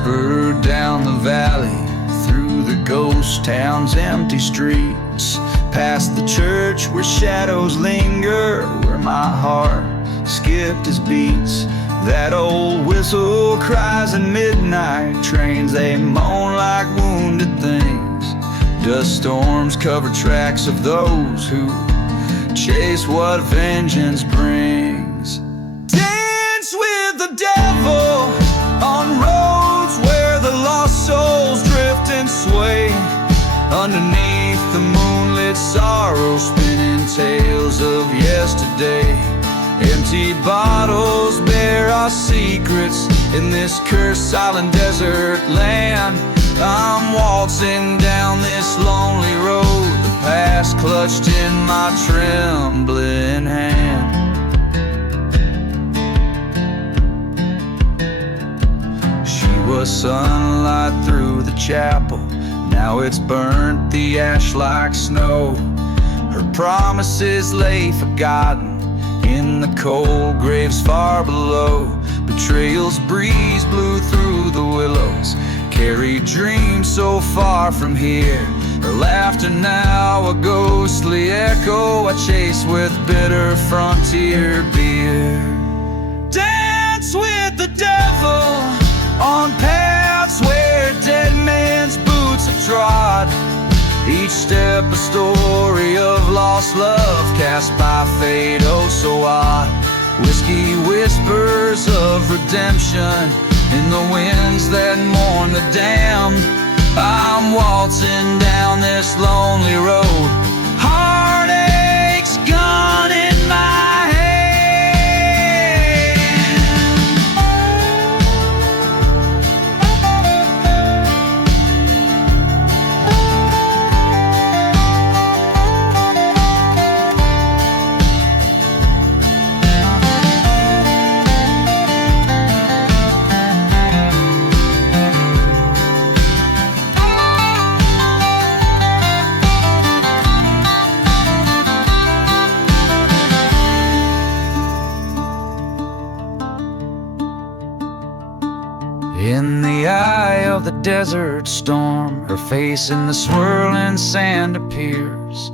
whisper down the valley, through the ghost town's empty streets, past the church where shadows linger, where my heart skipped its beats. That old whistle cries at midnight, trains they moan like wounded things. Dust storms cover tracks of those who chase what vengeance brings. Dance with the devil on roads where the lost souls drift and sway, underneath the moonlit sorrow, spinning tales of yesterday. Empty bottles bear our secrets in this cursed silent desert land. I'm waltzing down this lonely road, the past clutched in my trembling hand. She was sunlight through the chapel, now it's burnt the ash like snow. Her promises lay forgotten in the cold graves far below. Betrayal's breeze blew through the willows, carried dreams so far from here. Her laughter now a ghostly echo I chase with bitter frontier beer. Dance with the devil on paths where dead man's boots have trod, each step a story of lost love cast by fate oh so odd. Whiskey whispers of redemption in the winds that mourn the damned. I'm waltzing down this lonely road, heartache's gun in my hand. In the eye of the desert storm, her face in the swirling sand appears.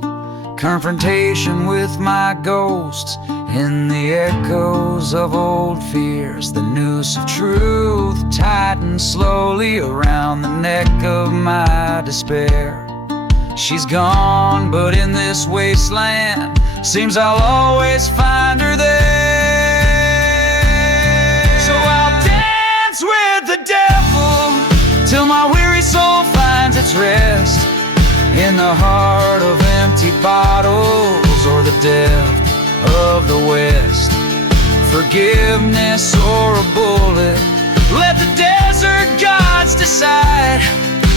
Confrontation with my ghosts in the echoes of old fears. The noose of truth tightens slowly around the neck of my despair. She's gone, but in this wasteland, seems I'll always find her there. So I'll dance with the devil till my weary soul finds its rest in the heart of empty bottles or the depth of the West. Forgiveness or a bullet, let the desert gods decide.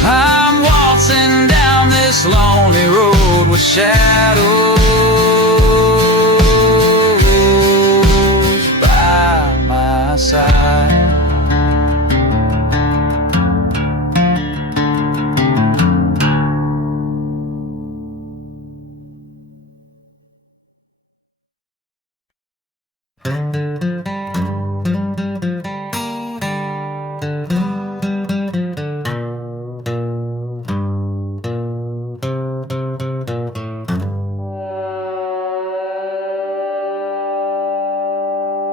I'm waltzing down this lonely road with shadows by my side.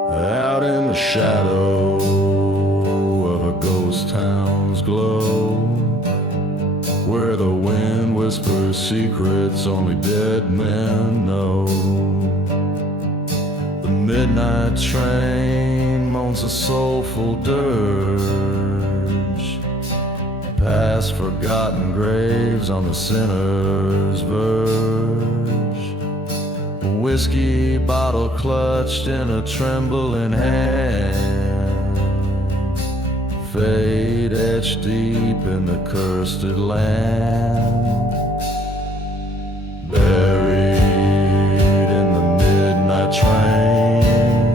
Out in the shadow of a ghost town's glow, where the wind whispers secrets only dead men know. The midnight train moans a soulful dirge, past forgotten graves on the sinner's verge. A whiskey bottle clutched in a trembling hand, fate etched deep in the cursed land. Buried in the midnight train,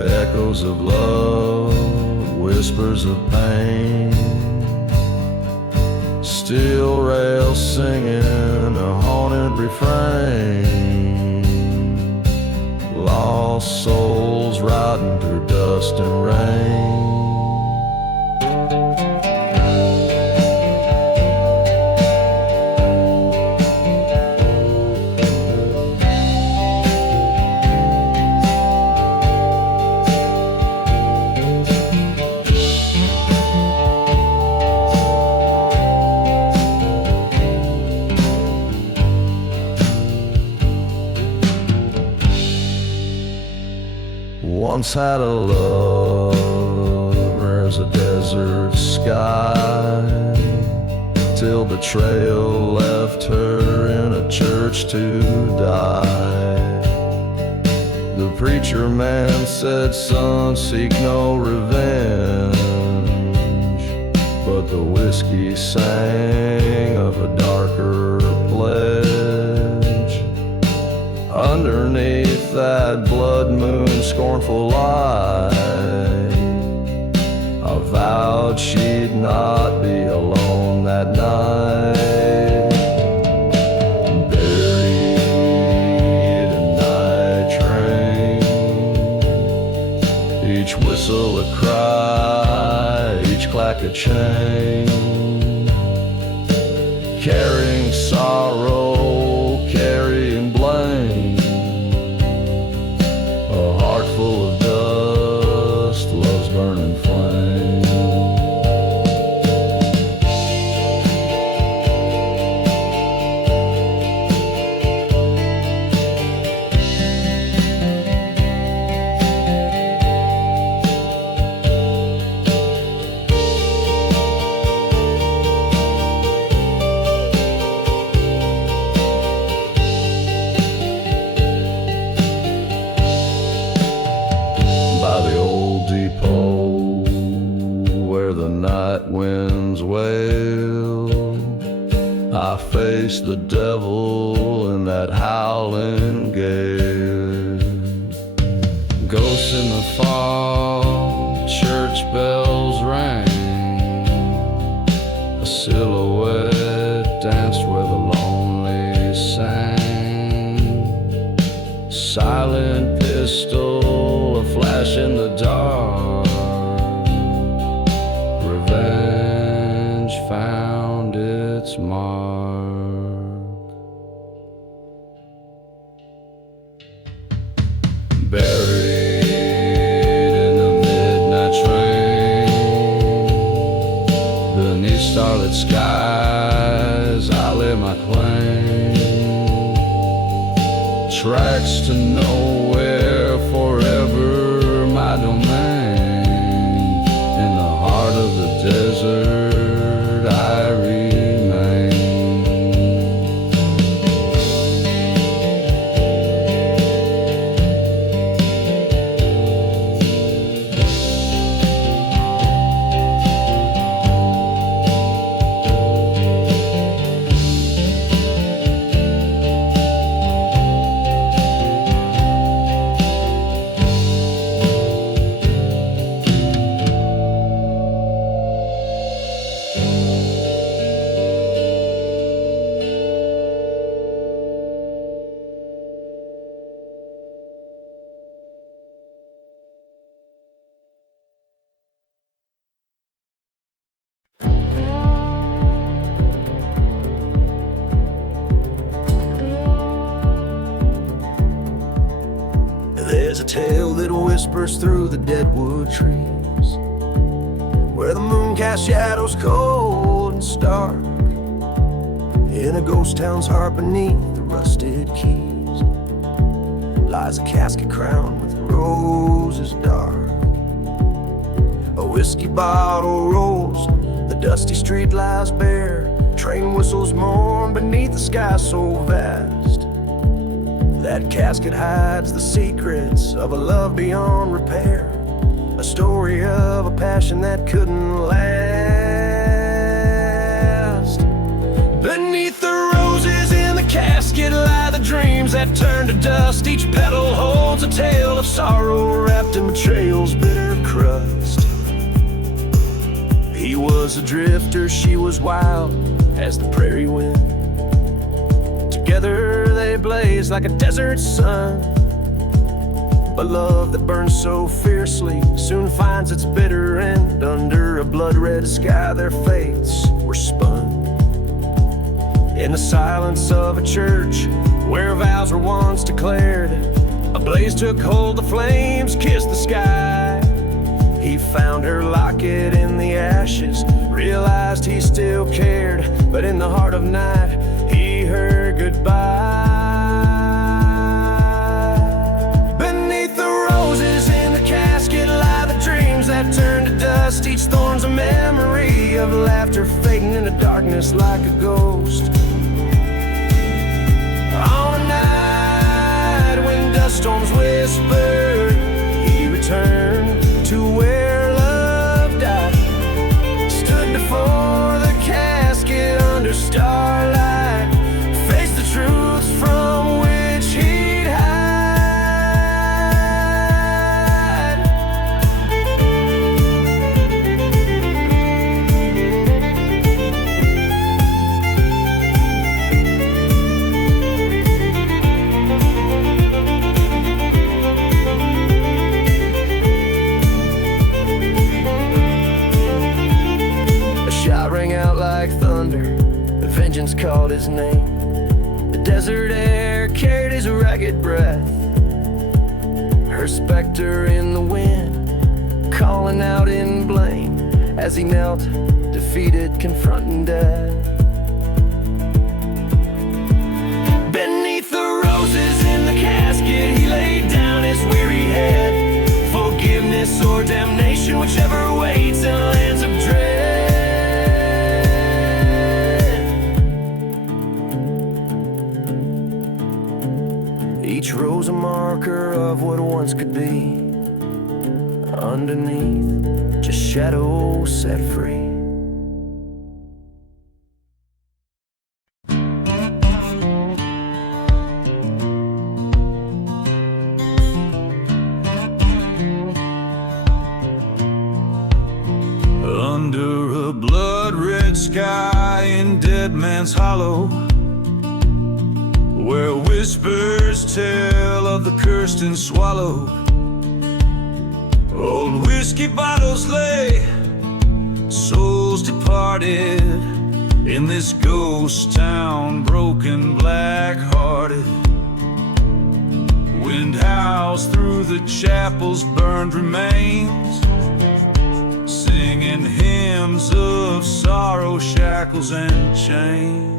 echoes of love, whispers of pain. Steel rails singing a haunted refrain, lost souls rotting through dust and rain. once had a love, there's a desert sky, till betrayal left her in a church to die. The preacher man said, son, seek no revenge, but the whiskey sang of a darker pledge. Underneath that blood moon scornful light, I vowed she'd not be alone that night. Buried in night train, each whistle a cry, each clack a chain, carrying sorrow, carrying blame, a heart full of dust, love's burning flame. Winds wail, I face the devil in that howling gale. Ghosts in the fog, church bells rang, a silhouette danced where the lonely sang. Silent pistol, a flash in the dark, revenge found its mark. Buried in the midnight train, beneath starlit skies, I lay my claim. Tracks to nowhere, forever my domain. In the heart of the desert I remain. There's a tale that whispers through the deadwood trees, where the moon casts shadows cold and stark. In a ghost town's heart beneath the rusted keys lies a casket crowned with roses dark. A whiskey bottle rolls, the dusty street lies bare, train whistles mourn beneath the sky so vast. That casket hides the secrets of a love beyond repair, a story of a passion that couldn't last. Beneath the roses in the casket lie the dreams that turn to dust. Each petal holds a tale of sorrow wrapped in betrayal's bitter crust. He was a drifter, she was wild as the prairie wind. Together they blaze like a desert sun. But love that burns so fiercely soon finds its bitter end. Under a blood-red sky their fates were spun. In the silence of a church where vows were once declared, a blaze took hold, the flames kissed the sky. He found her locket in the ashes, realized he still cared, but in the heart of night he heard goodbye. Beneath the roses in the laughter fading into darkness like a ghost. On a night when dust storms whispered, he returned to where love died. Stood before the casket under starlight, faced the truths from which he'd hide. Vengeance called his name. The desert air carried his ragged breath. Her specter in the wind, calling out in blame as he knelt, defeated, confronting death. Beneath the roses in the casket, he laid down his weary head. Forgiveness or damnation, whichever waits in lands of dread. Each rose a marker of what once could be. Underneath, just shadows set free. Under a blood-red sky in Dead Man's Hollow, where whispers tell of the cursed and swallowed, old whiskey bottles lay, souls departed in this ghost town, broken, black-hearted. Wind howls through the chapel's burned remains, singing hymns of sorrow, shackles and chains.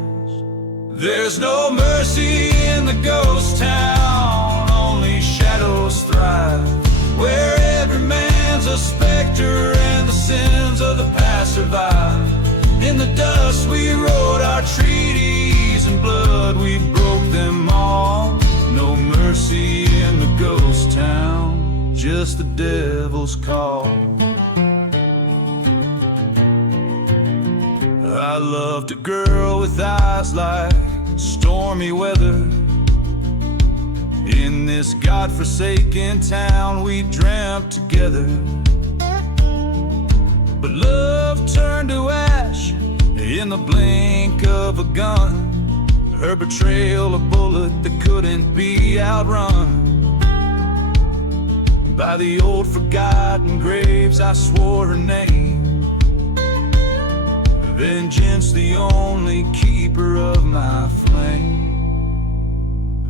There's no mercy in the ghost town, only shadows thrive, where every man's a specter and the sins of the past survive. In the dust we wrote our treaties, in blood we broke them all. No mercy in the ghost town, just the devil's call. I loved a girl with eyes like stormy weather. In this godforsaken town we dreamt together, but love turned to ash in the blink of a gun. Her betrayal a bullet that couldn't be outrun. By the old forgotten graves I swore her name. Vengeance the only keeper of my flame.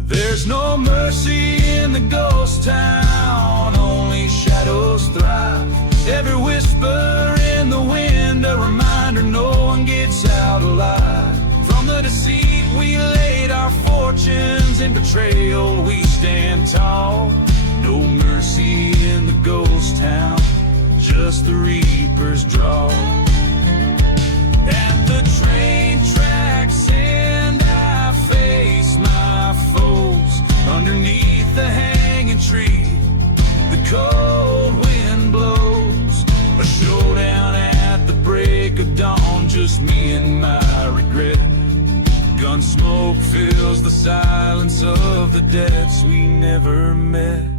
There's no mercy in the ghost town, only shadows thrive. Every whisper in the wind, a reminder no one gets out alive. From the deceit we laid our fortunes, in betrayal we stand tall. No mercy in the ghost town, just the reaper's draw. At the train tracks and I face my foes, underneath the hanging tree the cold wind blows. A showdown at the break of dawn, just me and my regret. Gun smoke fills the silence of the debts we never met.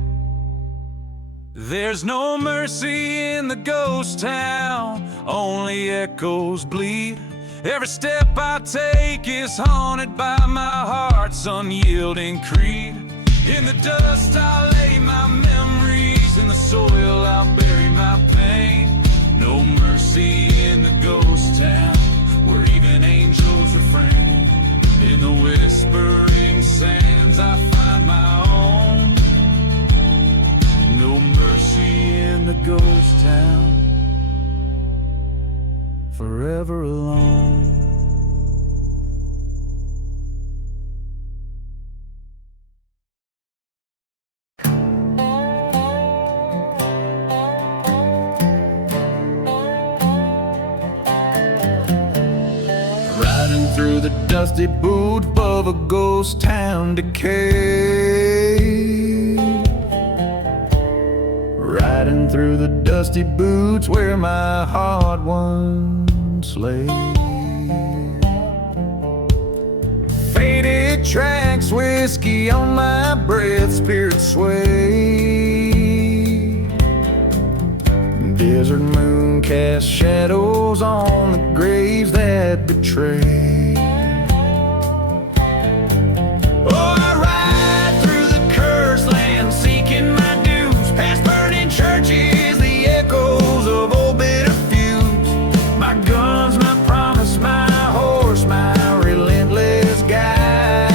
There's no mercy in the ghost town, only echoes bleed. Every step I take is haunted by my heart's unyielding creed. In the dust I lay my memories, in the soil I'll bury my pain. No mercy in the ghost town, where even angels refrain. In the whispering sands I find my own. No mercy in the ghost town, forever alone. through the dusty boot of a ghost town decay. Riding through the dusty boots where my heart once lay. Faded tracks, whiskey on my breath, spirit sway. Desert moon cast shadows on the graves that betray. Oh, I ride through the cursed land, seeking my dues, past burning churches, the echoes of old bitter feuds. My guns, my promise, my horse, my relentless guide.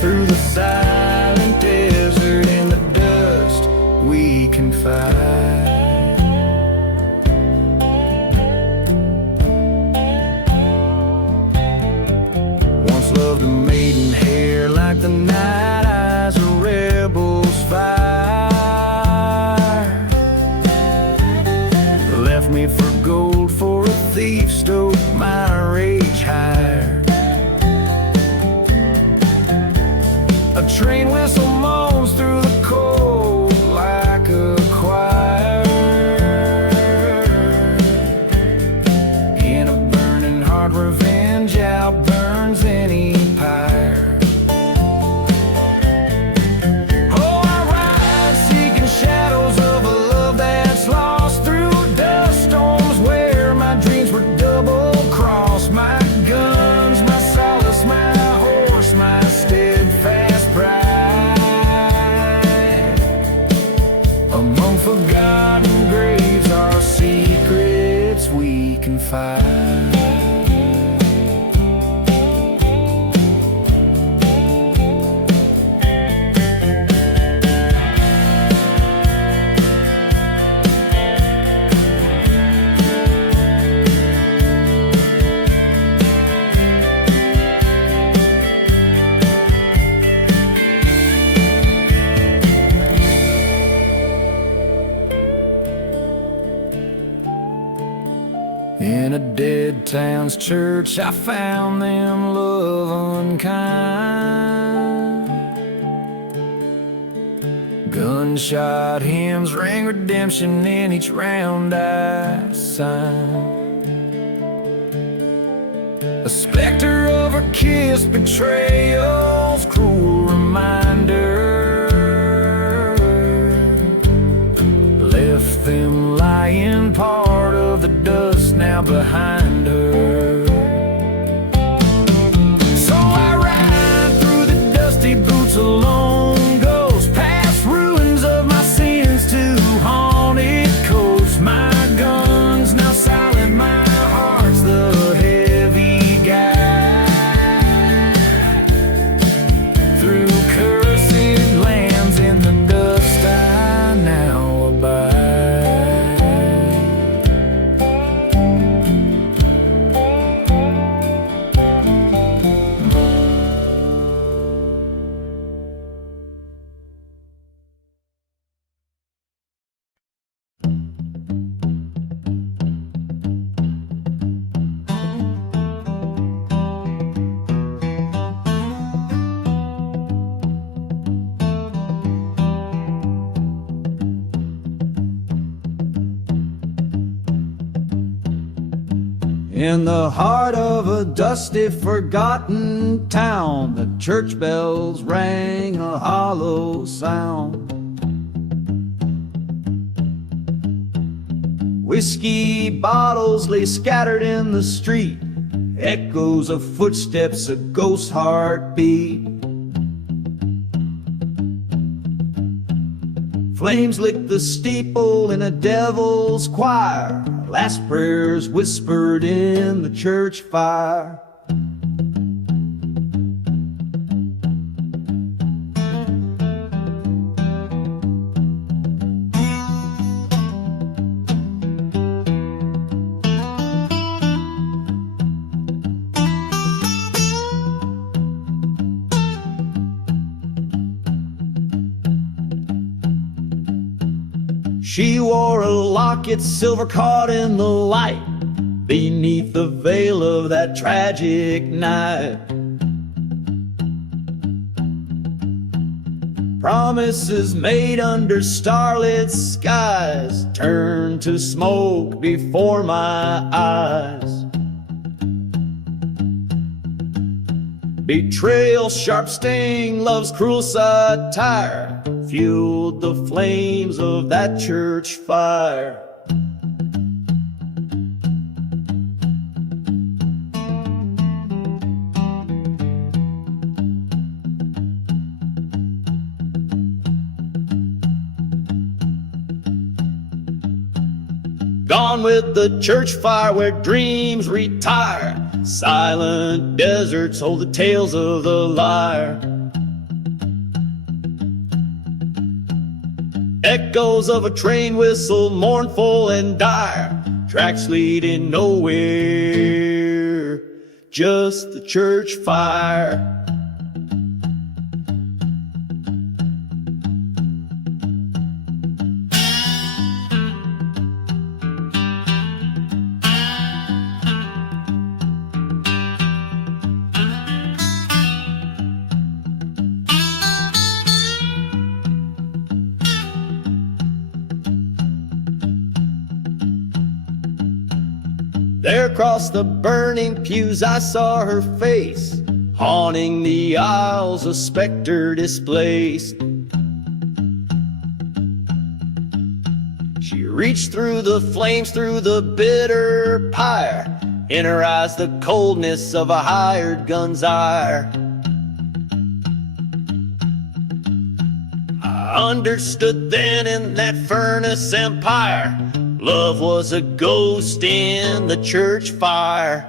Through the silent desert in the dust we confide. Loved a maiden hair like the night eyes a rebel's fire. Left me for gold, for a thief stoked my rage higher. A train whistle moans through the cold like a choir. In a burning heart revenge outburns any pyre. Oh, I ride seeking shadows of a love that's lost, through dust storms where my dreams were double-crossed. My guns, my solace, my horse, my steadfast pride. Among forgotten graves our secrets we confide. In a dead town's church I found them love unkind. Gunshot hymns ring redemption in each round I sign. A specter of a kiss, betrayal's cruel reminder. Left them lying part of the dust now behind her. So I ride through the dusty boots alone, ghost past ruins of my sins to haunted coasts. My guns now silent, my heart's the heavy guide. Through cursed lands in the dust I now abide. In the heart of a dusty, forgotten town, the church bells rang a hollow sound. Whiskey bottles lay scattered in the street, echoes of footsteps, a ghost heartbeat. Flames licked the steeple in a devil's choir, last prayers whispered in the church fire. She wore a locket, silver caught in the light, beneath the veil of that tragic night. Promises made under starlit skies turn to smoke before my eyes. Betrayal, sharp sting, love's cruel satire fueled the flames of that church fire. Gone with the church fire where dreams retire. Silent deserts hold the tales of the liar. Echoes of a train whistle, mournful and dire. Tracks leading nowhere, just the church fire. There across the burning pews I saw her face, haunting the aisles, a specter displaced. She reached through the flames, through the bitter pyre, in her eyes the coldness of a hired gun's ire. I understood then in that furnace empire, love was a ghost in the church fire.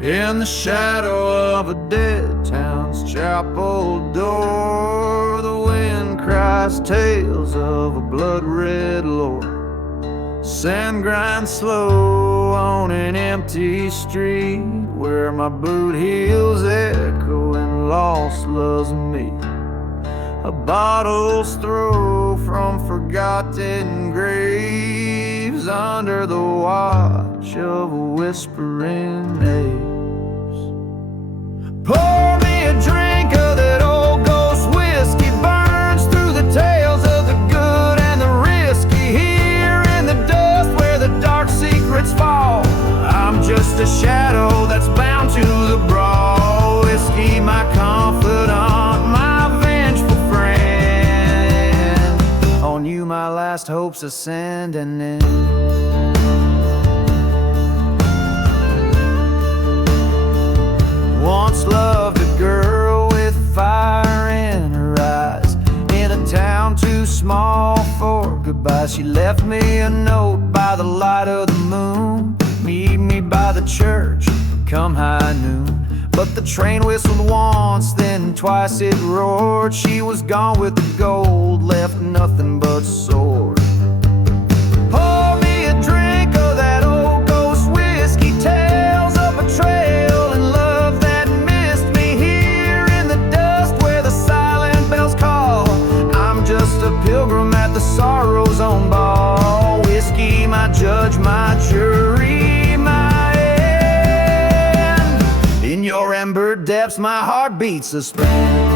In the shadow of a dead town's chapel door, the wind cries tales of a blood-red lore. Sand grinds slow on an empty street where my boot heels echo and lost loves me. A bottle's throw from forgotten graves under the watch of a whispering age. Pour me a drink of that old ghost whiskey, burns through the tales of the good and the risky. Here in the dust where the dark secrets fall, I'm just a shadow that's bound to the brawl. Whiskey, my confidant, my vengeful friend. On you my last hopes ascend and end. Once loved a girl with fire in her eyes, in a town too small for goodbye. She left me a note by the light of the moon. Meet me by the church, come high noon. But the train whistled once, then twice it roared. She was gone with the gold, left nothing but sword. Pour me a drink of that old ghost whiskey, tales of betrayal and love that missed me. Here in the dust where the silent bells call, I'm just a pilgrim at the sorrow's own ball. Whiskey, my judge, my jury. ember depths my heart beats suspend.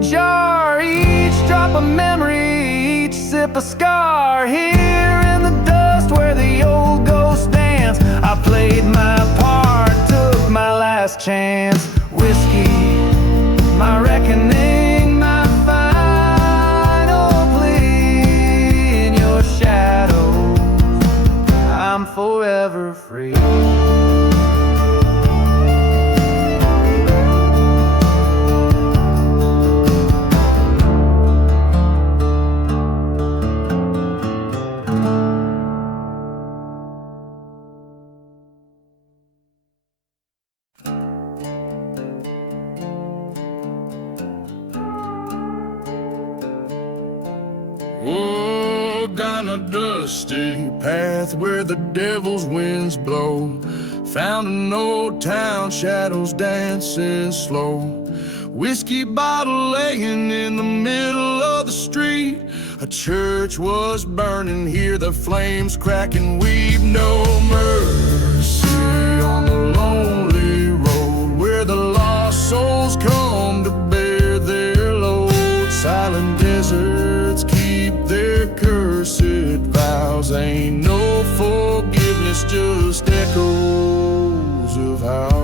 Jar, each drop a memory, each sip a scar. Here in the dust where the old ghosts dance, I played my part, took my last chance. Whiskey, my reckoning, my final plea. In your shadows, I'm forever free. Oh, down a dusty path where the devil's winds blow. Found an old town, shadows dancing slow. Whiskey bottle laying in the middle of the street. A church was burning, hear the flames cracking. We've no mercy on the lonely road where the lost souls come to bear their load. Silent deserts keep their cursed vows. Ain't no forgiveness, just echoes of how.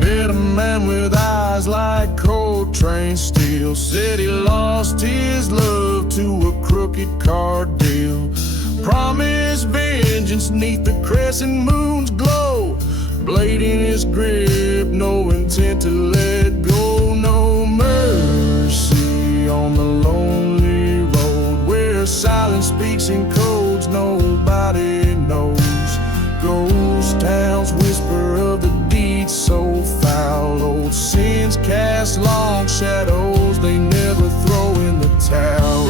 Met a man with eyes like cold train steel. Said he lost his love to a crooked card deal. Promised vengeance neath the crescent moon's glow. Blade in his grip, no intent to let go. No mercy on the lonely road where silence speaks in codes nobody knows. Ghost towns whisper of the deeds so foul. Old sins cast long shadows they never throw in the towel.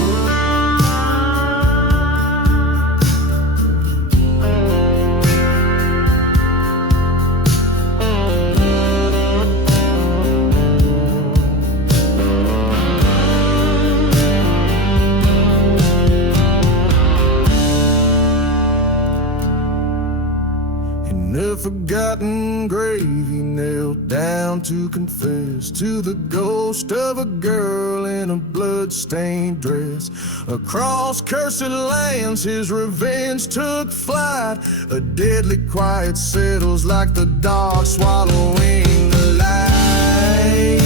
Forgotten grave he knelt down to confess to the ghost of a girl in a blood-stained dress. Across cursed lands his revenge took flight. A deadly quiet settles like the dark swallowing the light.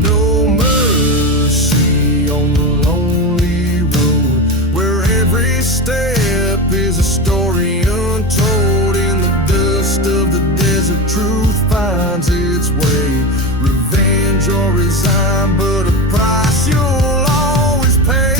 No mercy on the lonely road where every step is a story untold. In the dust of the desert, truth finds its way. Revenge or resign, but a price you'll always pay.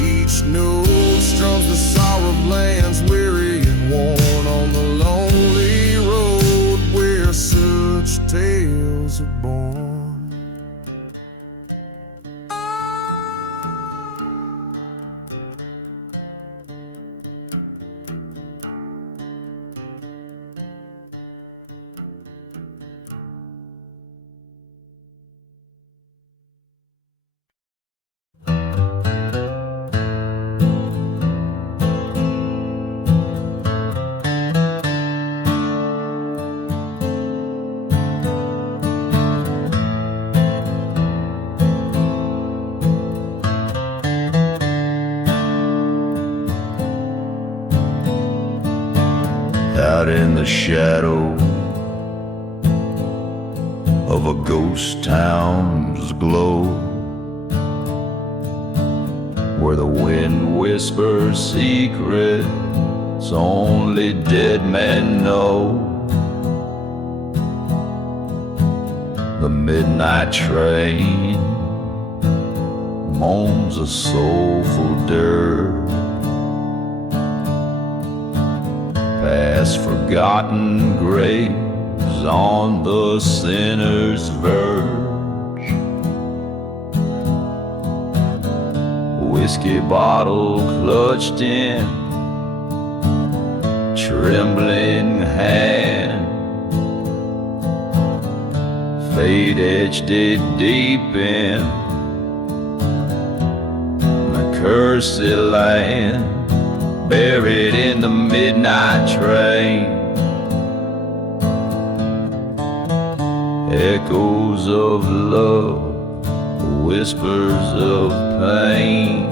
Each note strums the sorrow of lands weary and worn on the lonely road where such tales are born. Out in the shadow, of a ghost town's glow, where the wind whispers secrets only dead men know. The midnight train moans a soulful dirge past forgotten graves on the sinner's verge. Whiskey bottle clutched in trembling hand, fate etched it deep in the cursed land, buried in the midnight train. Echoes of love, whispers of pain,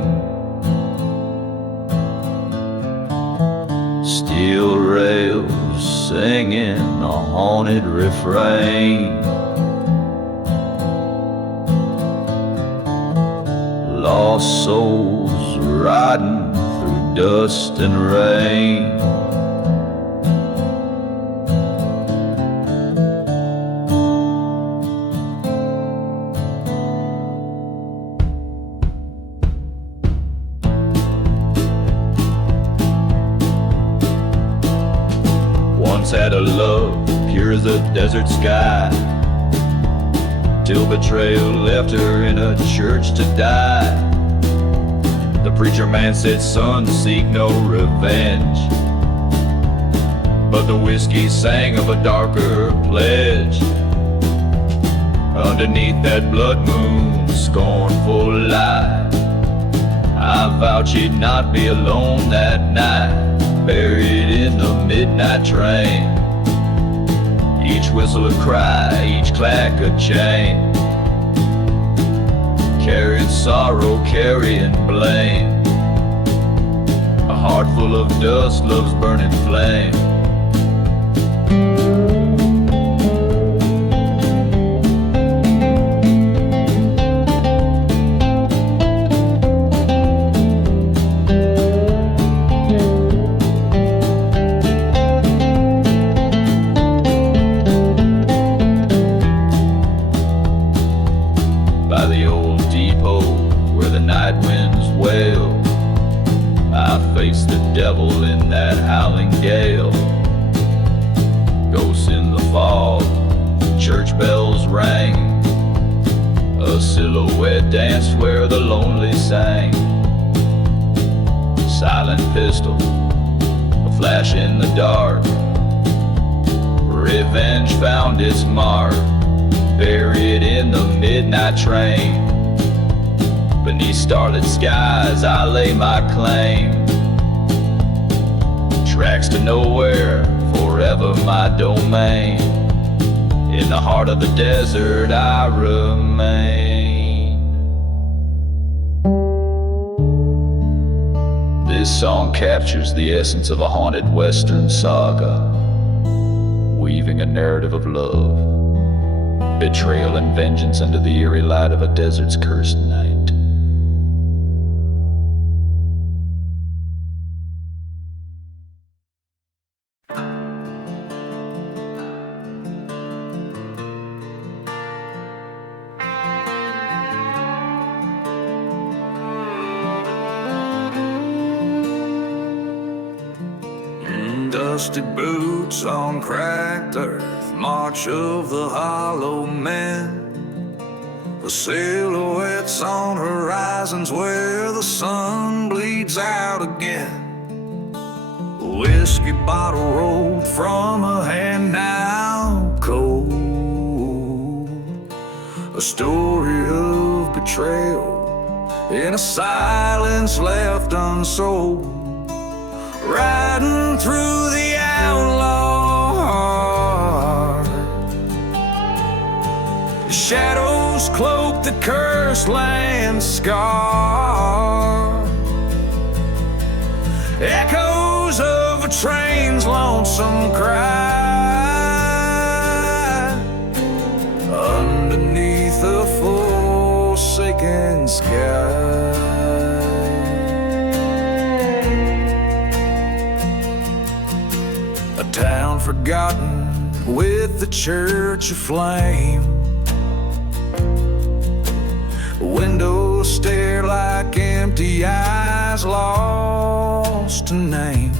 steel rails singing a haunted refrain. Lost souls riding through dust and rain. Once had a love pure as the desert sky, till betrayal left her in a church to die. The preacher man said, son, seek no revenge, but the whiskey sang of a darker pledge. Underneath that blood moon scornful light, I vowed she'd not be alone that night, buried in the midnight train. Each whistle a cry, each clack a chain, carrying sorrow, carrying blame. A heart full of dust, love's burning flame. Devil in that howling gale, ghosts in the fog, church bells rang, a silhouette danced where the lonely sang. Silent pistol, a flash in the dark, revenge found its mark, buried in the midnight train. Beneath starlit skies I lay my claim, tracks to nowhere, forever my domain. In the heart of the desert I remain. This song captures the essence of a haunted western saga, weaving a narrative of love, betrayal and vengeance under the eerie light of a desert's cursed night. Dusty boots on cracked earth, march of the hollow men, the silhouettes on horizons where the sun bleeds out again. A whiskey bottle rolled from a hand now cold, a story of betrayal in a silence left unsold. Riding through the outlaw heart, shadows cloak the cursed land scar, echoes of a train's lonesome cry, with the church aflame. Windows stare like empty eyes lost to name.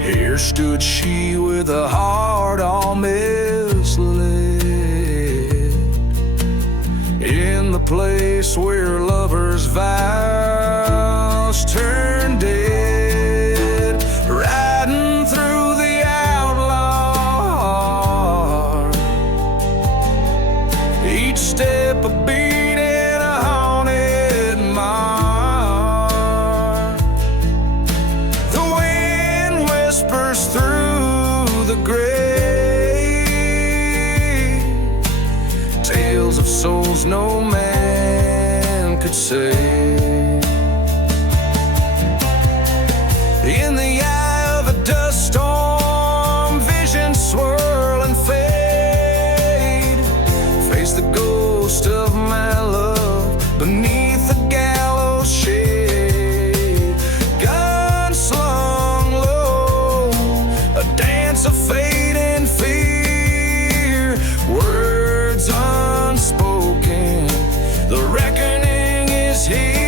Here stood she with a heart all misled, in the place where lovers' vows turn dead, riding through the outlaw, each step a beat in a haunted mark. The wind whispers through the grave, tales of souls no man could save. In the eye of a dust storm, visions swirl and fade. Face the ghost of my love beneath the gallows shade. Gun slung low, a dance of fate and fear. Words unspoken, the reckoning is here.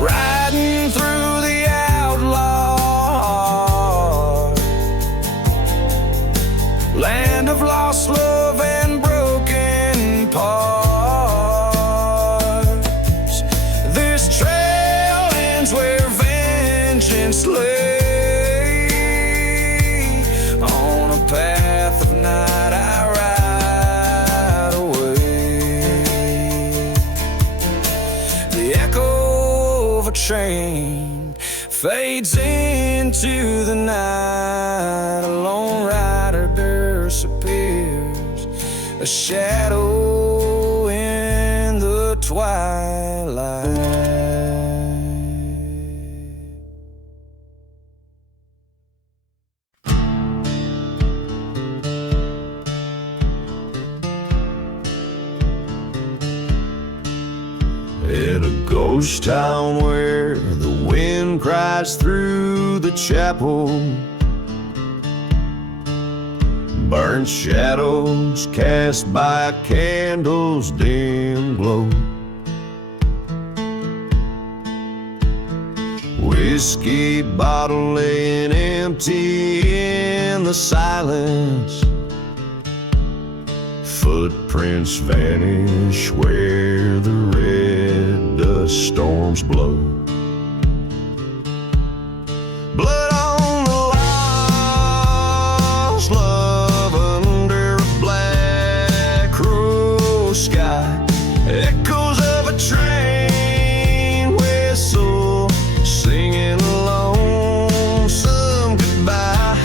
Riding through the outlaw, land of lost love and broken parts. This trail ends where vengeance lay. On a path of night I ride away. The echo of a train fades into the night. A lone rider disappears, a shadow in the twilight. In a ghost town where the wind cries through the chapel, burnt shadows cast by a candle's dim glow. Whiskey bottle laying empty in the silence. Footprints vanish where the red dust storms blow. Blood on the lost love under a black cruel sky. Echoes of a train whistle singing a lonesome goodbye.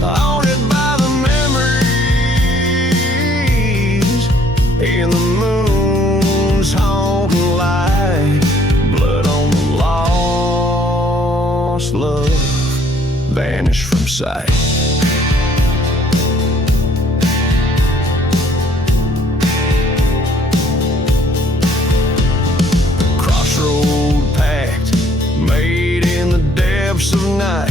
Haunted by the memories in the moon's haunting light. Blood on the lost love vanish from sight. Crossroad pact made in the depths of night.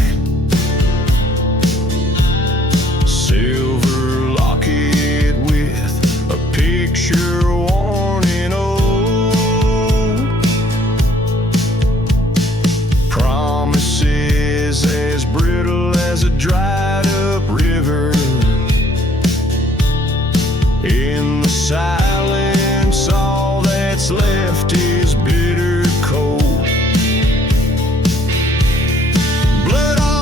Silver locket with a picture worn and old. Promises as brittle as a dried up river. In the silence, all that's left is bitter cold. Blood on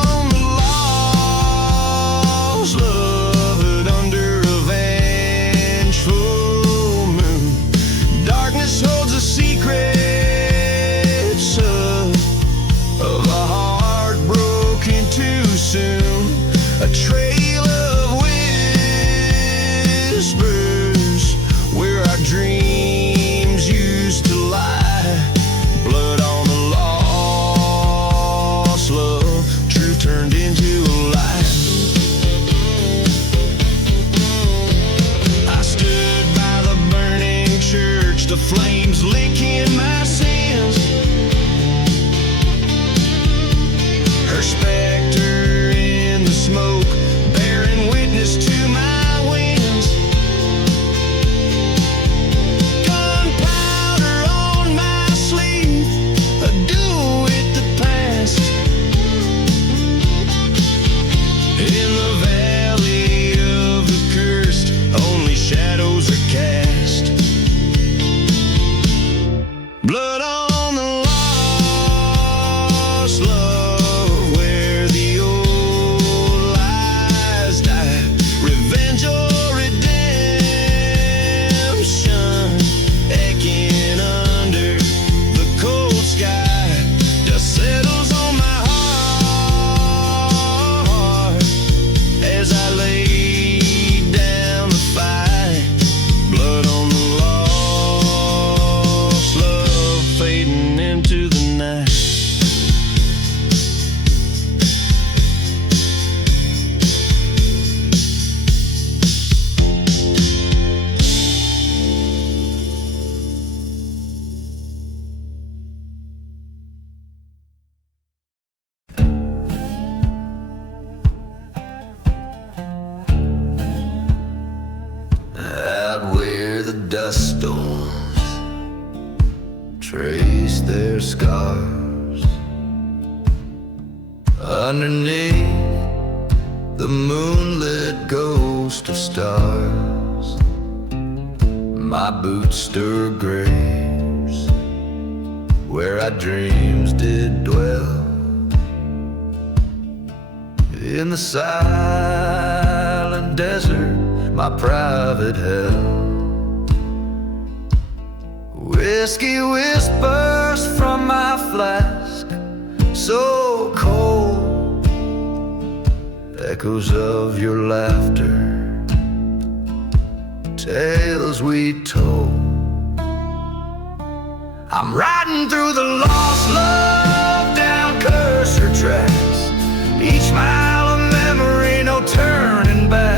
lost love where the old lies die. Revenge or redemption, aching under the cold sky. Dust settles on my heart as I lay down to fight. Blood on the lost love fading into the night. Out where the dust storms trace their scars, underneath the moonlit ghost of stars, my boots stir graves where our dreams did dwell. In the silent desert, my private hell. Whiskey whispers from my flask, so cold. Echoes of your laughter, tales we told. I'm riding through the lost love down cursor tracks. Each mile of memory, no turning back.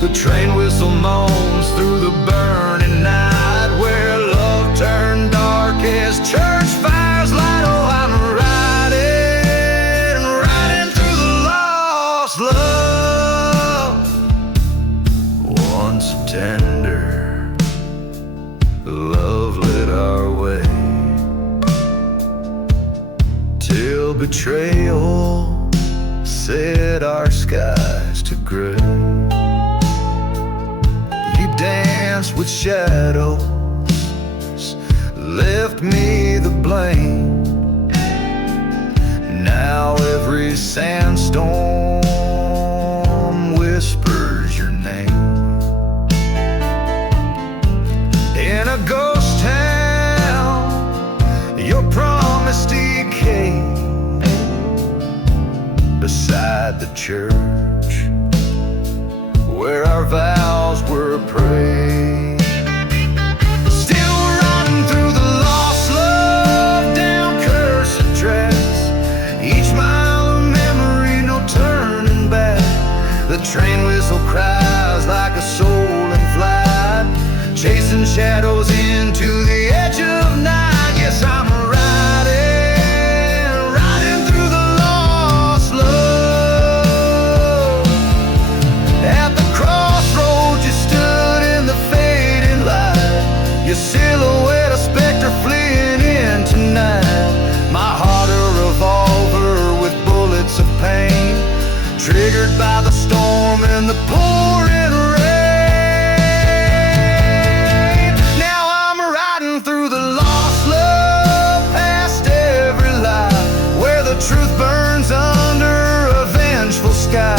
The train whistle moans through the burning night, where love turned dark as church fires light. Oh, I'm riding through the lost love. Once tender, love lit our way, till betrayal set our skies to gray. Dance with shadows, left me the blame. Now every sandstorm whispers your name. In a ghost town, your promise decayed beside the church where our vows were prayed. Still riding through the lost love down cursed tracks. Each mile of memory, no turning back. The train whistle cries like a soul in flight, chasing shadows into the edge of night. Yes, I'm riding through the lost love. At the crossroads you stood in the fading light, your silhouette a specter fleeing in tonight. My heart a revolver with bullets of pain, triggered by the storm and the pouring rain. Now I'm riding through the lost love, past every lie, where the truth burns under a vengeful sky.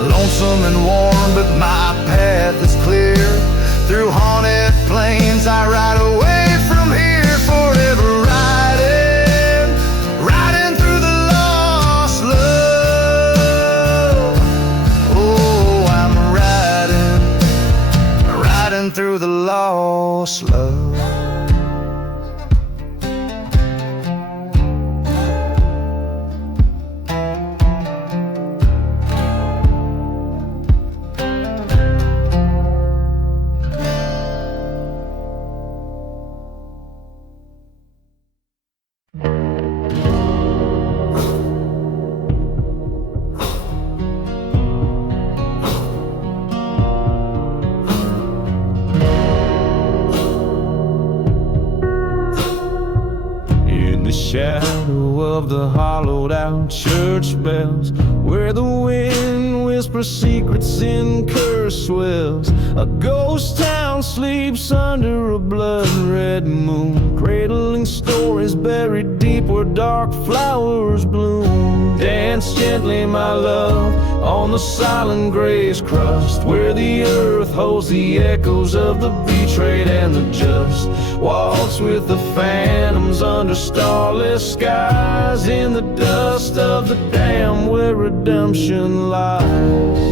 Lonesome and warm, but my path is clear. Through haunted plains I ride away from here, forever riding through the lost love. Oh, I'm riding through the lost love. Shadow of the hollowed out church bells, where the wind whispers secrets in cursed wells. A ghost town sleeps under a blood-red moon, cradling stories buried deep deep where dark flowers bloom. Dance gently, my love, on the silent gray's crust, where the earth holds the echoes of the betrayed and the just. Waltz with the phantoms under starless skies, in the dust of the dam where redemption lies.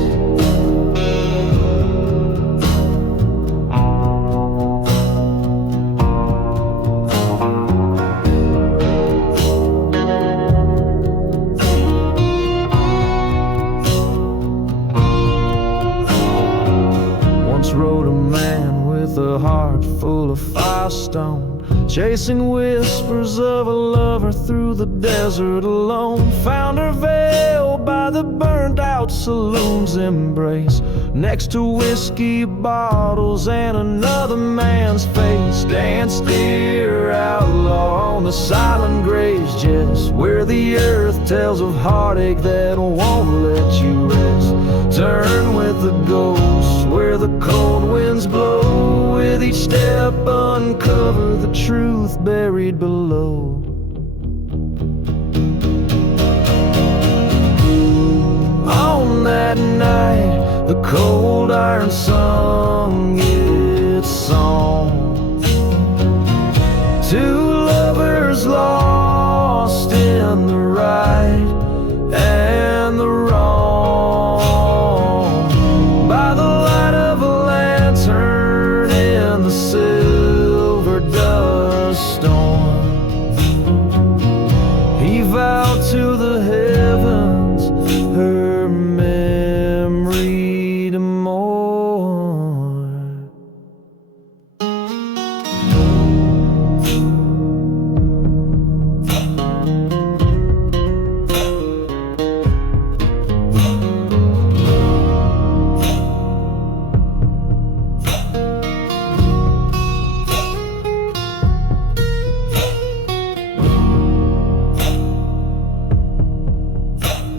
Rode a man with a heart full of firestone, chasing whispers of a lover through the desert alone. Found her veiled by the burnt out saloon's embrace, next to whiskey bottles and another man's face. Danced dear outlaw on the silent grave's jest, where the earth tells of heartache that won't let you rest. Turn with the ghosts where the cold winds blow, with each step uncover the truth buried below. On that night, the cold iron sung its song. Two lovers lost in the right and the wrong. By the light of a lantern in the silver dust storm, he vowed to the heavens her memory to mourn.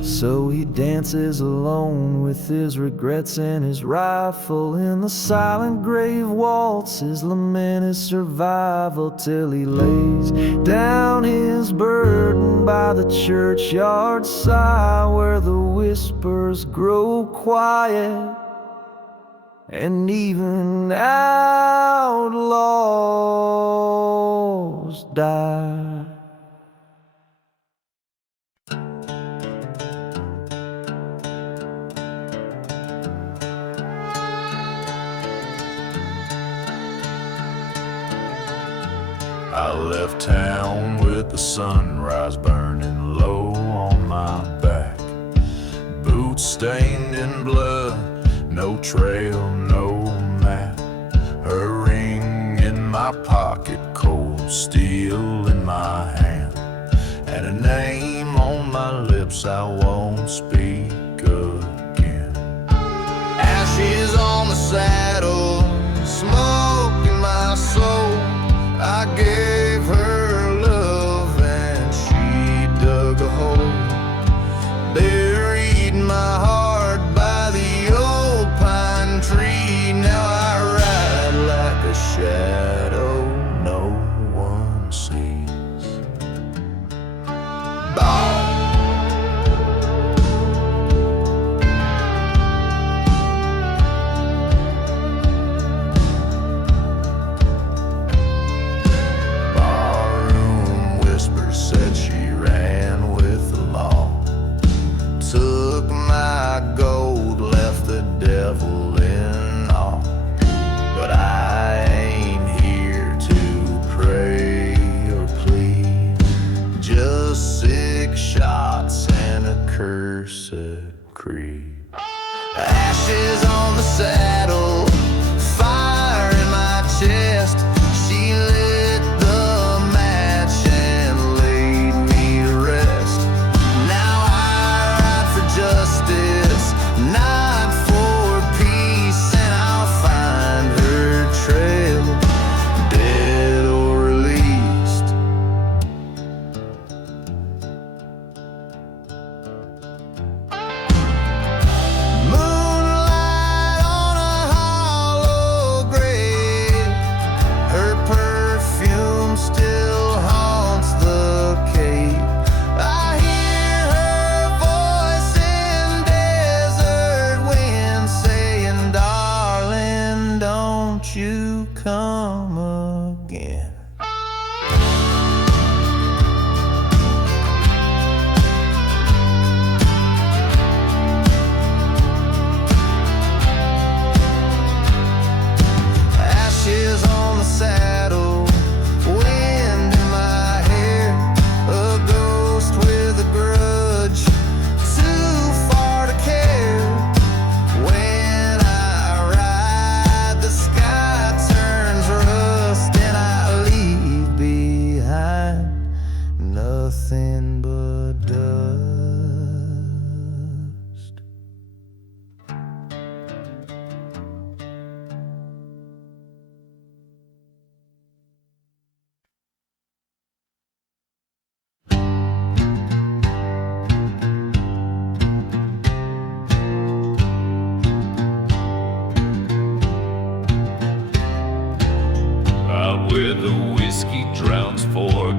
So he dances alone with his regrets and his rifle in the silent grave. Waltz his lament, his survival, till he lays down his burden by the churchyard side, where the whispers grow quiet and even outlaws die. I left town with the sunrise burning low on my back, boots stained in blood, no trail, no map. Her ring in my pocket, cold steel in my hand, and a name on my lips I won't speak again. Ashes on the saddle, smoke in my soul. I gave her love and she dug a hole, buried my heart by the old pine tree. Now I ride like a shadow no one sees. Bye. Ashes on the saddle, fire in my chest. She lit the match and laid me to rest. Now I ride for justice, not for peace, and I'll find her trail, dead or released.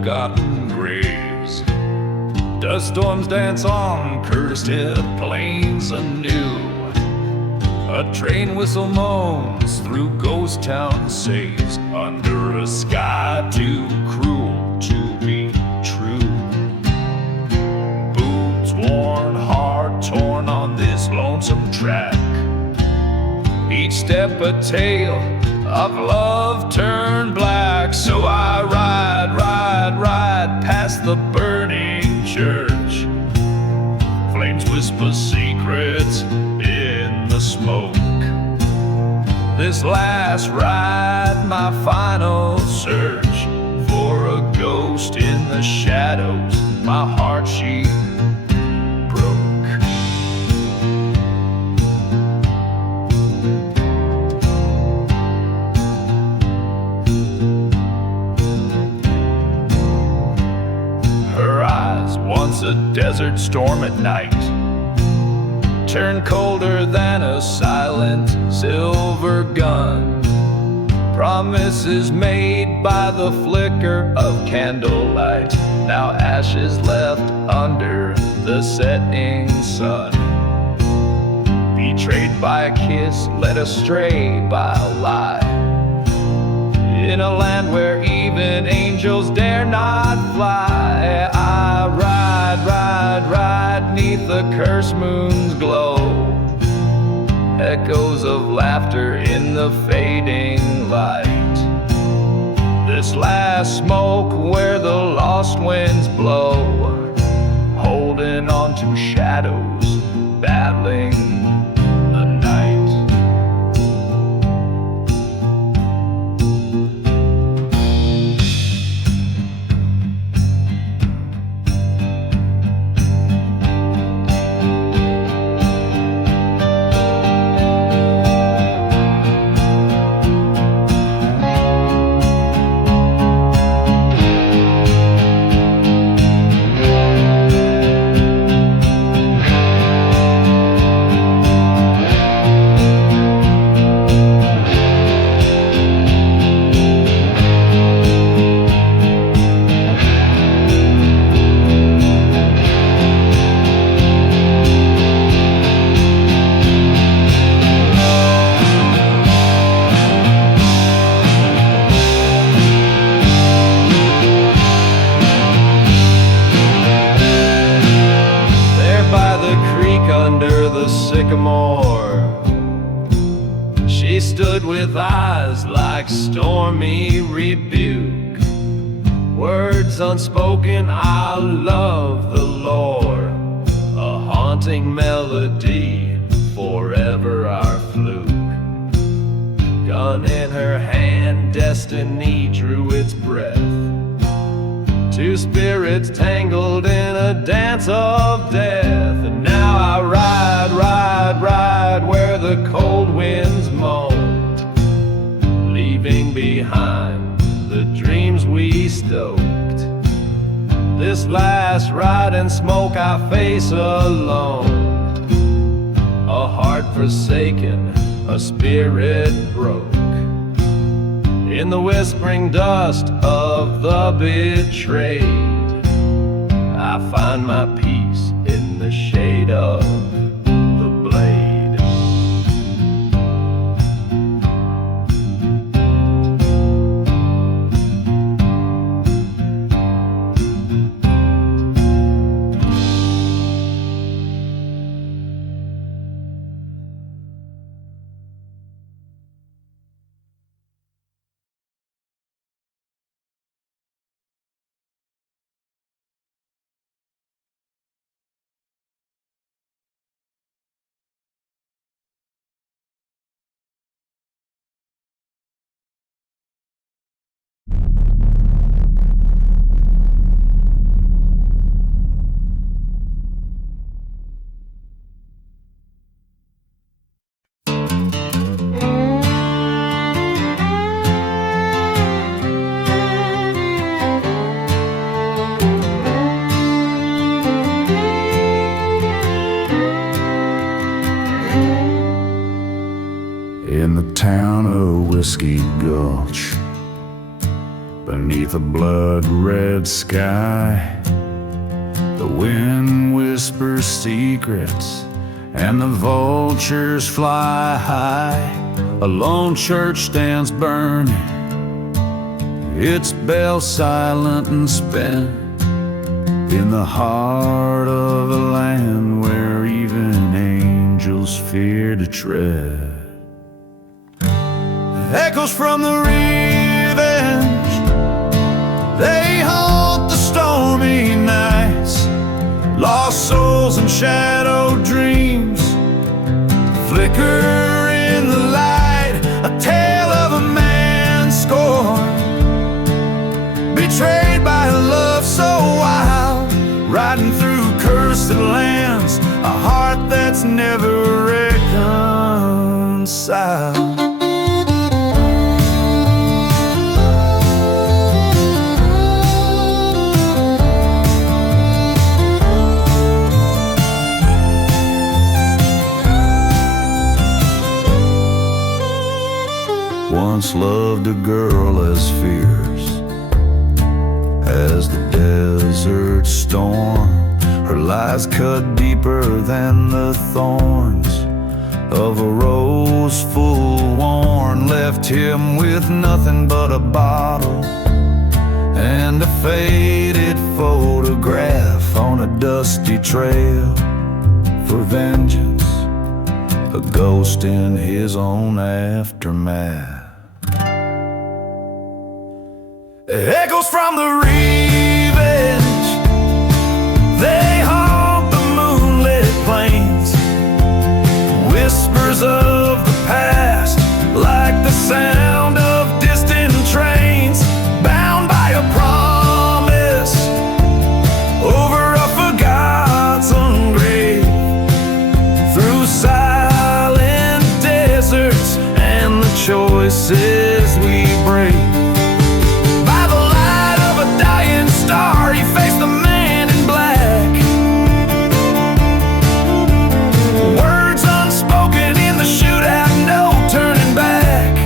forgotten graves. Dust storms dance on cursed hid plains anew. A train whistle moans through ghost town saves under a sky too cruel to be true. Boots worn, heart torn on this lonesome track. Each step a tale of love turned black. So I ride past the burning church. Flames whisper secrets in the smoke. This last ride, my final search for a ghost in the shadows. My heart she broke. Once a desert storm at night turned colder than a silent silver gun. Promises made by the flicker of candlelight, now ashes left under the setting sun. Betrayed by a kiss, led astray by a lie. In a land where even angels dare not fly, I ride 'neath the cursed moon's glow. Echoes of laughter in the fading light. This last smoke where the lost winds blow, holding on to shadows, battling the night. She stood with eyes like stormy rebuke, words unspoken, I love the Lord, a haunting melody, forever our fluke. Gun in her hand, destiny drew its breath. Two spirits tangled in a dance of death. And now I ride where the cold winds moaned, leaving behind the dreams we stoked. This last ride and smoke I face alone, a heart forsaken, a spirit broke. In the whispering dust of the betrayed, I find my peace in the shade of the blade. In the town of Whiskey Gulch, beneath a blood-red sky. The wind whispers secrets and the vultures fly high. A lone church stands burning, its bell silent and spent, in the heart of a land where even angels fear to tread. Echoes from the revenge, they haunt the stormy nights. Lost souls and shadowed dreams flicker in the light. A tale of a man scorned, betrayed by a love so wild, riding through cursed lands, a heart that's never reconciled. Once loved a girl as fierce as the desert storm. Her lies cut deeper than the thorns of a rose full worn. Left him with nothing but a bottle and a faded photograph on a dusty trail for vengeance, a ghost in his own aftermath. Echoes from the revenge, they haunt the moonlit plains. Whispers of the past, like the sound of distant trains, bound by a promise over a forgotten grave. Through silent deserts and the choices we break. He faced the man in black. Words unspoken in the shootout, no turning back.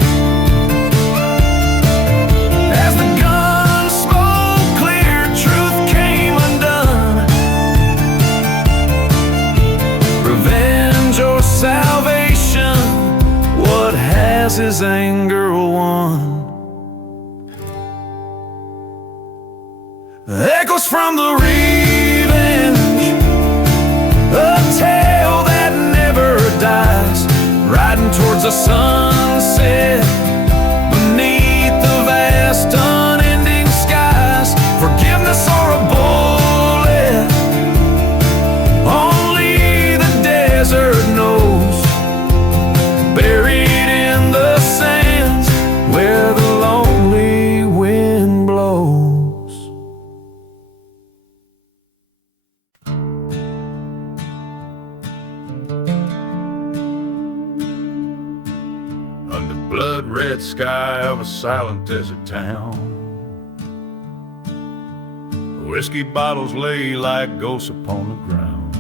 As the gun smoke cleared, truth came undone. Revenge or salvation, what has his anger won? Echoes from the revenge, a tale that never dies, riding towards the sunset beneath the vast unending skies. Forgiveness or a bullet, only the desert knows. Buried in the sands where the lonely wind blows. Blood-red sky of a silent desert town, whiskey bottles lay like ghosts upon the ground.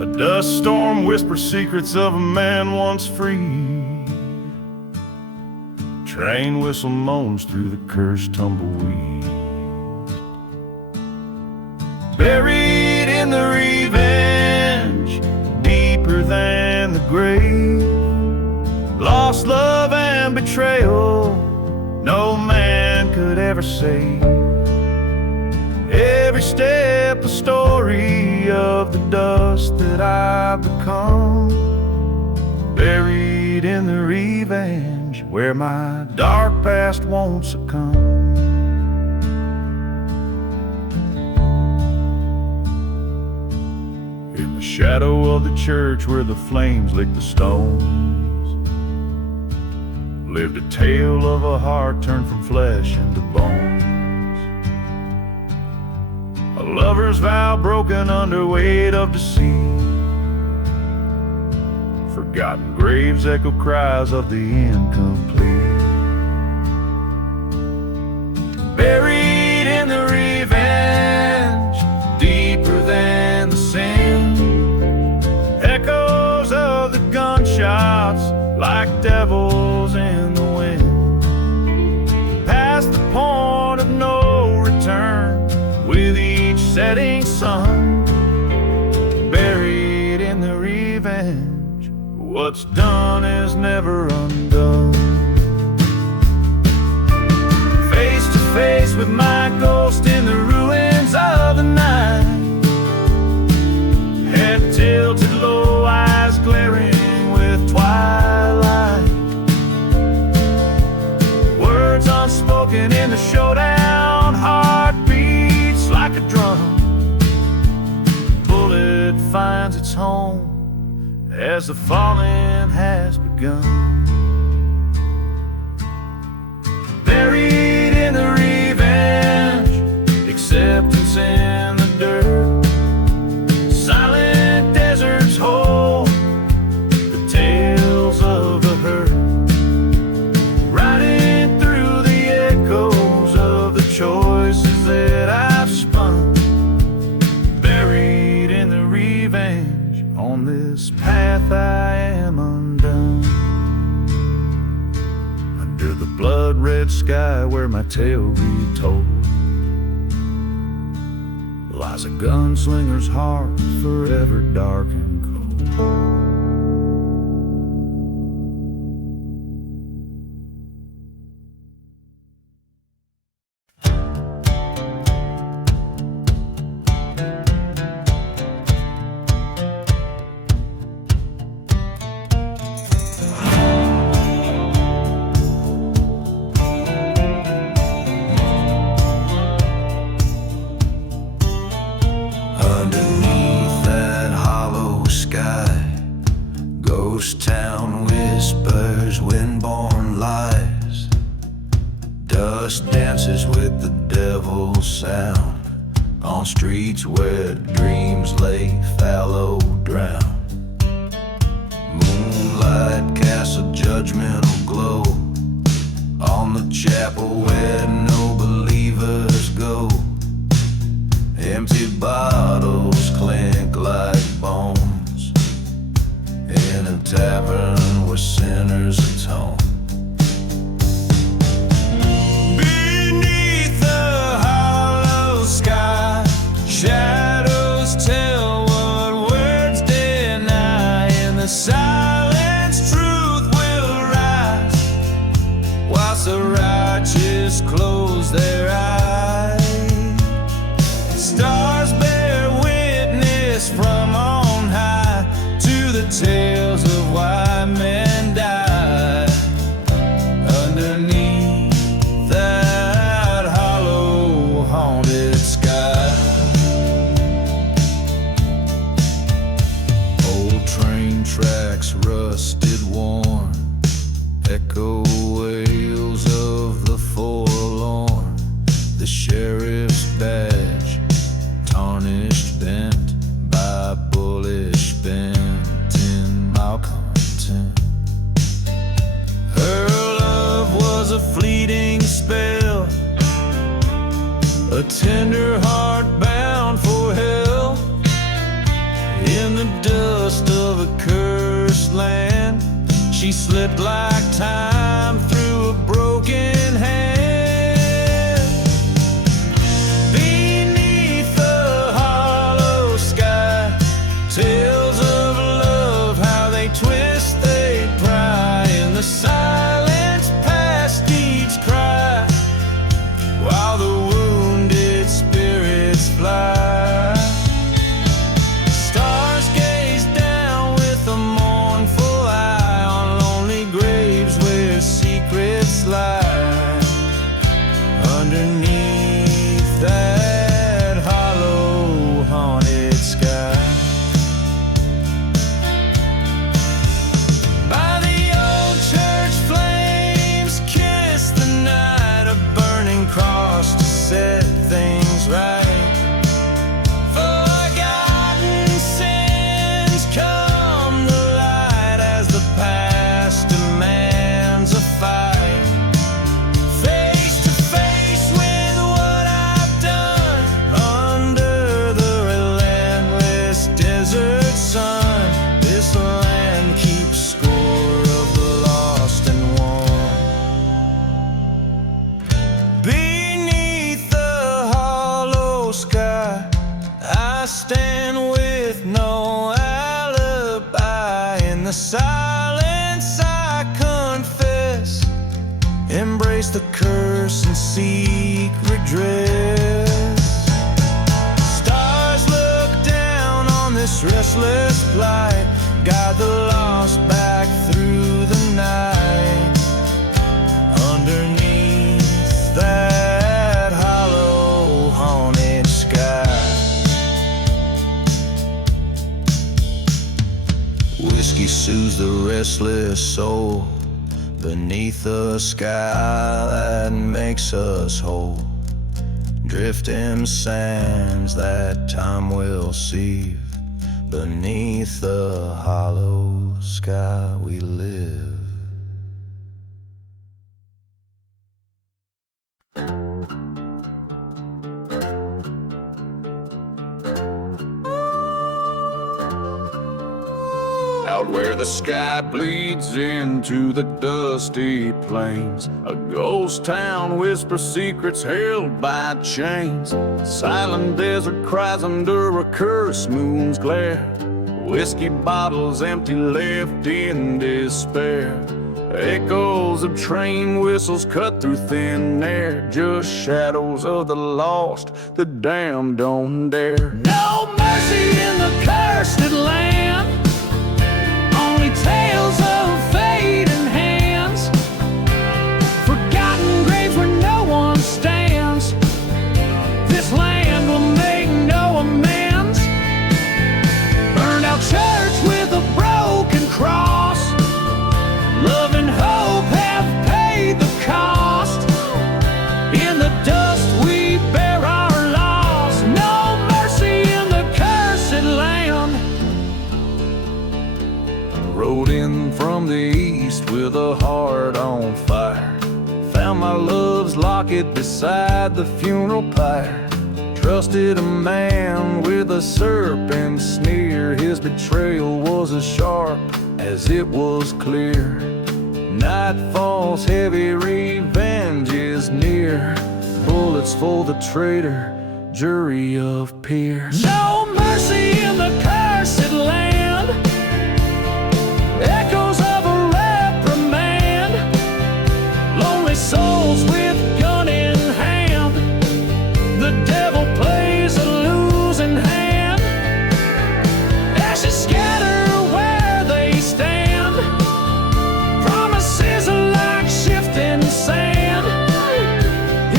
A dust storm whispers secrets of a man once free. Train whistle moans through the cursed tumbleweed. Buried in the revenge, deeper than the grave. Lost love and betrayal, no man could ever save. Every step a story of the dust that I've become. Buried in the revenge, where my dark past won't succumb. In the shadow of the church where the flames lick the stones, lived a tale of a heart turned from flesh into bones. A lover's vow broken under weight of deceit. Forgotten graves echo cries of the incomplete. Buried in the revenge, deeper than the sand. Echoes of the gunshots like devils in the wind. setting sun, buried in the revenge. What's done is never undone. Face to face with my ghost in the ruins of the night, head tilted low, eyes glaring with twilight. Words unspoken in the showdown, heart beats like a drum. Bullet finds its home as the falling has begun. Buried in the revenge, acceptance in the dirt. Silent deserts hold the tales of the hurt, riding through the echoes of the choices that I've spun. Buried in the revenge, on this path I am undone. Under the blood-red sky where my tale retold lies a gunslinger's heart, forever dark and cold. Ghost town whispers, wind-born lies. Dust dances with the devil's sound on streets where dreams lay fallow drown. Moonlight casts a judgmental glow on the chapel where no believers go. Empty bottles clink like bones in a tavern where sinners atone. Beneath the hollow sky, shadows tell what words deny. In the silence, truth will rise, whilst the righteous close their eyes. Stars bear witness from on high to the tales of why men die underneath that hollow, haunted sky. Old train tracks, rusted, worn, echo wails of the forlorn. The sheriff's badge, tarnished, bent by bullish bent in malcontent. Her love was a fleeting spell, a tender heart bound for hell. In the dust of a cursed land, she slipped like time through a broken hand. Tales of love, how they twist, they pry in the silence past each cry, while the wounded spirits fly. Stars gaze down with a mournful eye on lonely graves where secret dress. Stars look down on this restless flight, guide the lost back through the night. Underneath that hollow, haunted sky, whiskey soothes the restless soul beneath the sky that makes us whole. Drifting sands that time will sieve, beneath the hollow sky we live. Out where the sky bleeds into the dusty plains, a ghost town whispers secrets held by chains. Silent desert cries under a cursed moon's glare. Whiskey bottles empty, left in despair. Echoes of train whistles cut through thin air. Just shadows of the lost, the damned don't dare. No mercy in the cursed land, only tales of fate and hands. Forgotten graves where no one stands. This land will make no amends. Burned out church with a broken cross. Love and hope have paid the cost. In the dust we bear our loss. No mercy in the cursed land. Rode in from the east with a heart on fire. Found my love's locket beside the funeral pyre. Trusted a man with a serpent sneer. His betrayal was as sharp as it was clear. Night falls heavy, revenge is near. Bullets for the traitor, jury of peers. No mercy in the cursed land. Echoes of a reprimand. Lonely souls with gun in hand. The devil plays a losing hand. Ashes scatter where they stand. Promises are like shifting sand.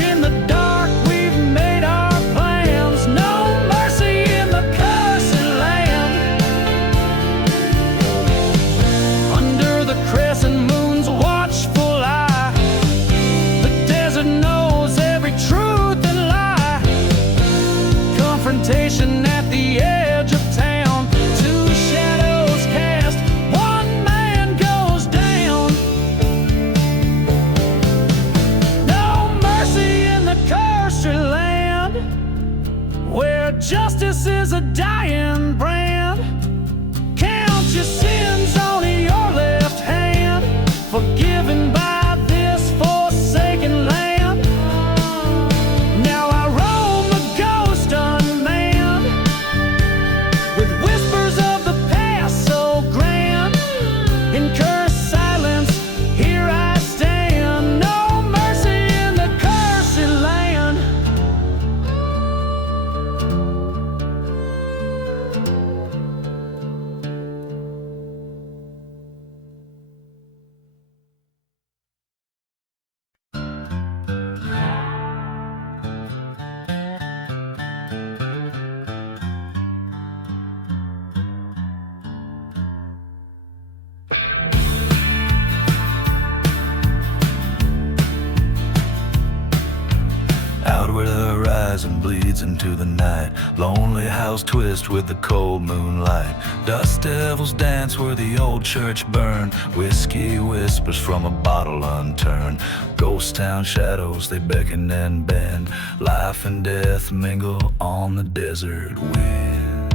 In the dark we've made our plans. No mercy in the cursed land. Under the crescent moon's watchful eye, the desert knows every truth and lie. Confrontation at the edge of town. Two shadows cast, one man goes down. No mercy in the cursed land, where justice is a dying brand. Count your sins on your left hand, forgiven by this forsaken land. Now I roam the ghost unmanned, with whispers of the past so grand. In cursed silence, here I stand. No mercy in the cursed land. Out where the horizon bleeds into the night, lonely house twist with the cold moonlight. Dust devils dance where the old church burned. Whiskey whispers from a bottle unturned. Ghost town shadows, they beckon and bend. Life and death mingle on the desert wind.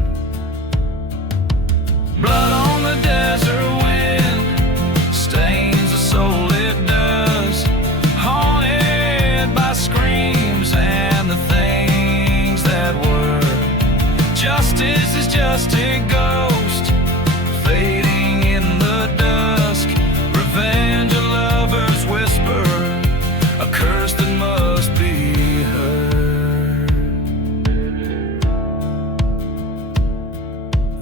Blood on the desert wind stains the soul, it does. Haunted by screams and the things that were. Justice is just a ghost fading in the dusk. Revenge a lover's whisper, a curse that must be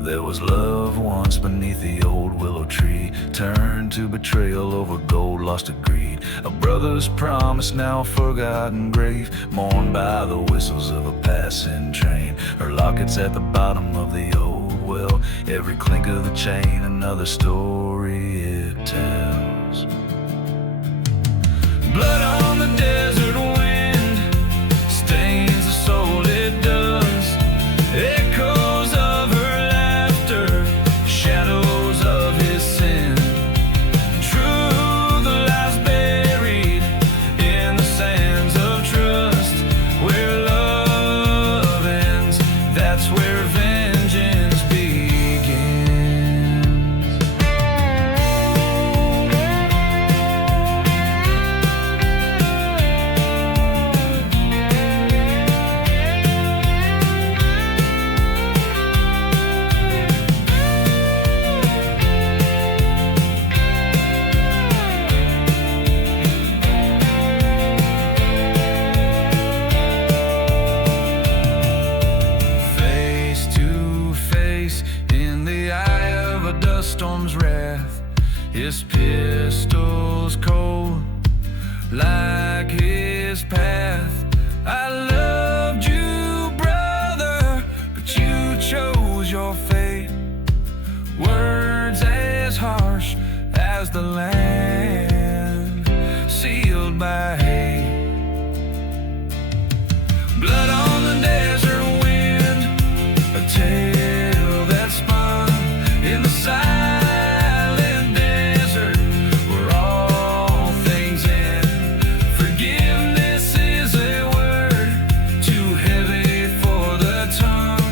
There was love once beneath the old willow tree, turned to betrayal over gold lost to greed. A brother's promise, now a forgotten grave, mourned by the whistles of a passing train. Her locket's at the bottom of the old well, every clink of the chain another story it tells. Blood on the desert wind stains the soul it does. Echoes of her laughter, shadows of his sin. Truth lies buried in the sands of trust. Where love ends, that's where vengeance begins. Face to face in the eye of a dust storm's wrath, his pistol's cold like his path. I loved you, brother, but you chose your fate. Words as harsh as the land, sealed by hate. Blood on the desert wind, a tale that spun in the silent desert where all things end. Forgiveness is a word too heavy for the tongue.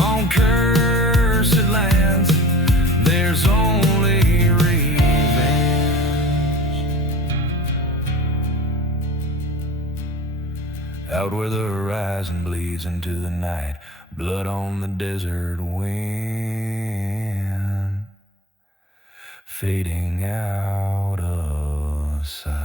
On cursed lands, there's only revenge. Out where the horizon bleeds into the night, blood on the desert wind, fading out of sight.